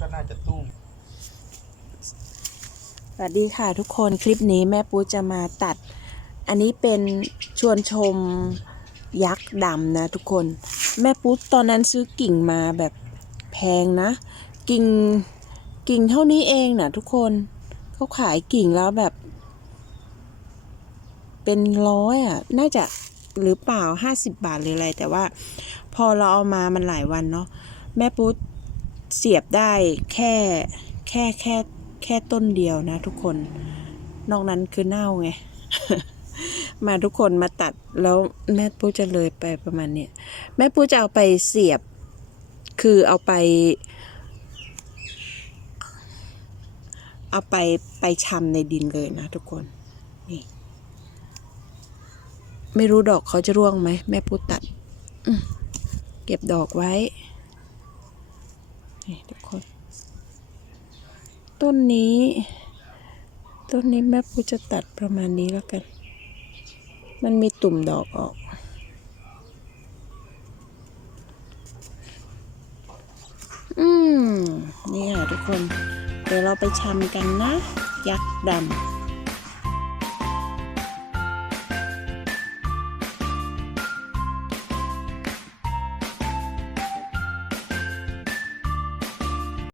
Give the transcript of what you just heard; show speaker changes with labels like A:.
A: ก็น่าจะตุ้ม
B: สวัสดีค่ะทุกคนคลิปนี้แม่ปูจะมาตัด อันนี้เป็นชวนชมยักษ์ดำนะทุกคน แม่ปูตอนนั้นซื้อกิ่งมาแบบแพงนะ กิ่งกิ่งเท่านี้เองนะทุกคนเขาขายกิ่งแล้วแบบ เป็นร้อยอะ น่าจะหรือเปล่าห้าสิบบาทหรืออะไร แต่ว่า พอเราเอามามันหลายวันเนาะแม่ปู เสียบได้แค่แค่แค่แค่ต้นเดียวนะทุกคน นอกนั้นคือเน่าไง มาทุกคนมาตัดแล้วแม่ปูจะเลยไปประมาณเนี้ยแม่ปูจะเอาไปเสียบ คือเอาไป เอาไปไปชำในดินเลยนะทุกคนนี่ไม่รู้ดอกเขาจะร่วงไหมแม่ปูตัดเก็บดอกไว้ นี่ทุกคน ต้นนี้ ต้นนี้แม่ปูจะตัดประมาณนี้แล้วกัน มันมีตุ่มดอกออก อืม นี่ค่ะทุกคน เดี๋ยวเราไปชำกันนะ ยักษ์ดำ